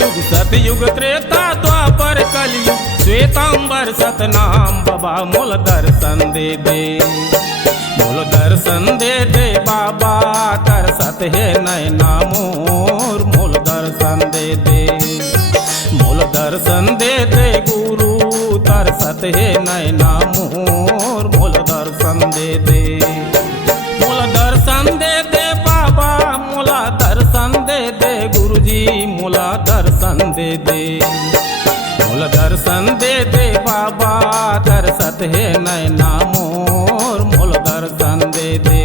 युग सतयुग त्रेता द्वापर कलयुग श्वेतांबर सतनाम बाबा मोल दर्शन दे दे, मोल दर्शन दे दे बाबा तरसत है नैना मोर, मोल दर्शन दे दे, मोल दर्शन दे दे गुरु तरसत है नैना मोर, मोल दर्शन दे दे, मोल दर्शन दे दे बाबा मोला दर्शन दे दे गुरुजी मोला दर्शन दे दे, मोल दर्शन दे दे बाबा तरसत है नैना मोर, मोल दर्शन दे दे,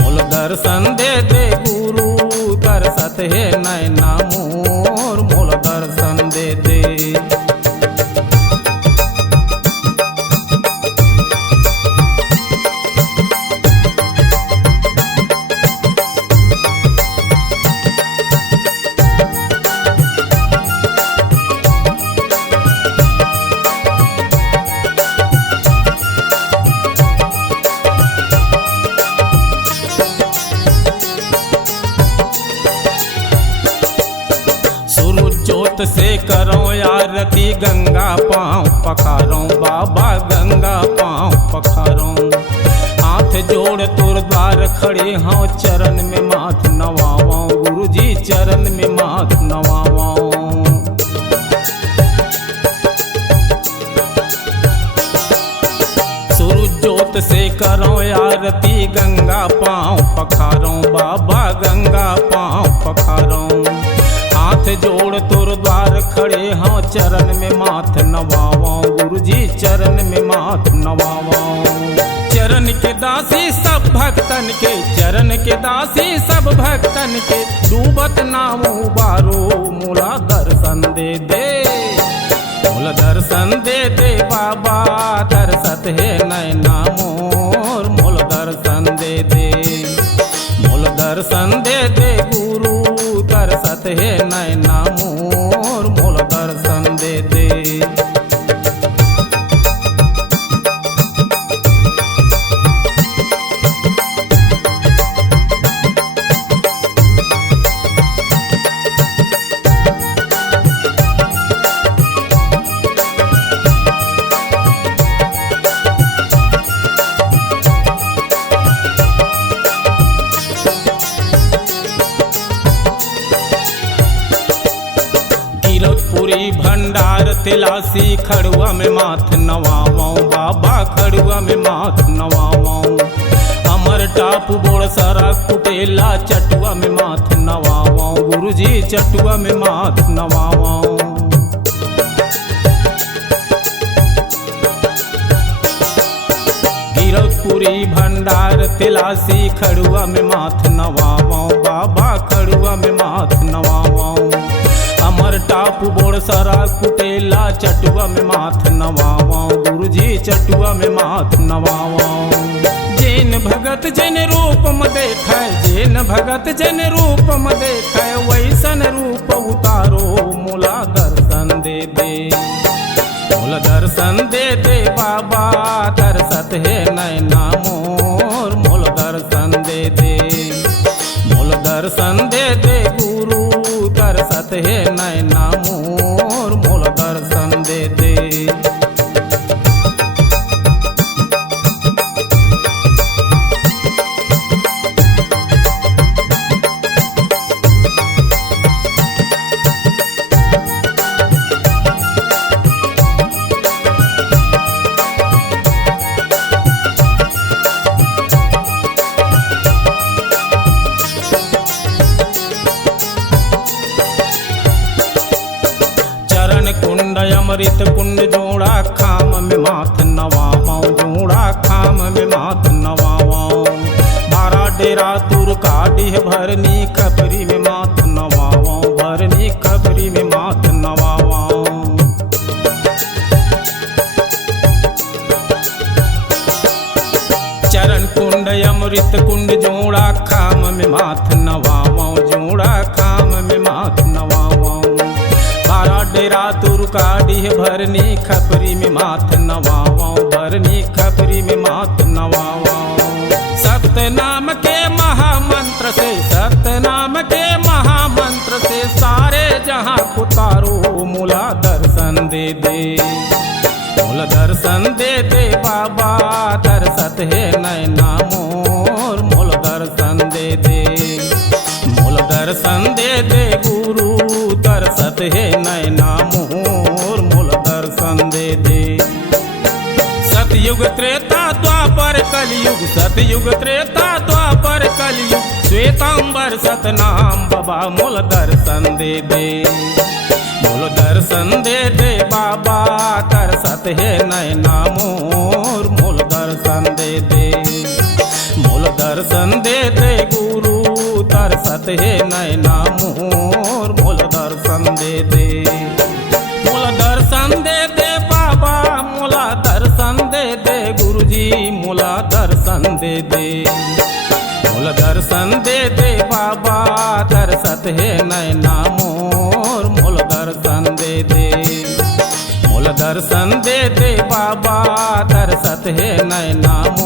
मोल दर्शन दे दे गुरु तरसत है नैना मोर, मोल दर्शन दे दे। से करो आरती गंगा पाँव पखारो बाबा गंगा पाँव पखारो, हाथ जोड़ तुर द्वार खड़े हों चरण में माथ नवाओ गुरुजी चरण में माथ नवाओ, सूरज जोत से करो आरती गंगा पाँव पखारो बाबा गंगा पाँव पखारो, हाथ जोड़ तुर द्वार खड़े हों चरण में माथ नवाओ गुरुजी चरण में माथ नवाओ, चरण के दासी सब भक्तन के, चरण के दासी सब भक्तन के डूबत नाम उबारो मोला दर्शन दे दे, मोला दर्शन दे दे बाबा तरसत है नैना मोर, मोल दर्शन दे दे, मोल दर्शन दे दे गुरु तरसत है नैना मोर, मोल दर्शन दे दे। पूरी भंडार तिलासी खड़ुआ में माथ नवाओ बाबा खड़ुआ में माथ नवाओ, अमर टाप बोड़ सारा कुटेला चटुआ में माथ नवाओ गुरुजी चटुआ में माथ नवाओ, गिरौदपुरी भंडार तिलासी खड़ुआ में माथ नवाओ बाबा खड़ुआ में माथ नवाओ, अमर टाप बोड़ सारा कुटेला चटुआ में माथ नवाओ गुरुजी चटुआ में माथ नवाओ, जैन भगत जैन रूप में देखै, जैन भगत जैन रूप में देखै वैसन रूप उतारो मोला दर्शन दे दे, मोला दर्शन दे दे बाबा तरसत है नैना मोर, मोल दर्शन दे दे, मोल दर्शन दे दे गुरु तरसत है नैना मोर, मोल दर्शन दे दे। अमृत कुंड जोड़ा खाम में माथ नवाओ जोड़ा खाम में माथ नवाओ, बारा डेरा तुर काढ़ी भरनी खबरी में माथ नवाओ भरनी खबरी में माथ नवाओ, चरण कुंड अमृत कुंड जोड़ा खाम में माथ नवाओ जोड़ा खाम में माथ नवाओ, बारा डेरा तुर काढ़ी भरनी खपरी में माथ नवाओ भरनी खपरी में माथ नवाओ, सत्य नाम के महामंत्र से सत्य नाम के महामंत्र से सारे यहाँ उतारो मूला दर्शन दे दे। मूल दर्शन दे दे बाबा तरसत है नैना मोर, मूल दर्शन दे दे। मूल दर्शन दे दे गुरु तरसत है नैना मोर, मूल दर्शन दे दे। सतयुग त्रेता द्वापर कलयुग, सतयुग त्रेता द्वापर कलयुग, श्वेतांबर सतनाम बाबा मूल दर्शन दे दे। मूल दर्शन दे दे बाबा तरसत है नैना मोर, मूल दर्शन दे दे। मूल दर्शन दे दे गुरु तरसत है नैना मोर, मूल दर्शन दे दे। मूल दर्शन दे दे बाबा मूला दर्शन दे दे, गुरुजी मूला दर्शन दे दे। मूल दर्शन दे दे बाबा तरसत है नैना मोर, मूल दर्शन दे दे। मूल दर्शन दे दे बाबा तरसत है नैना मोर।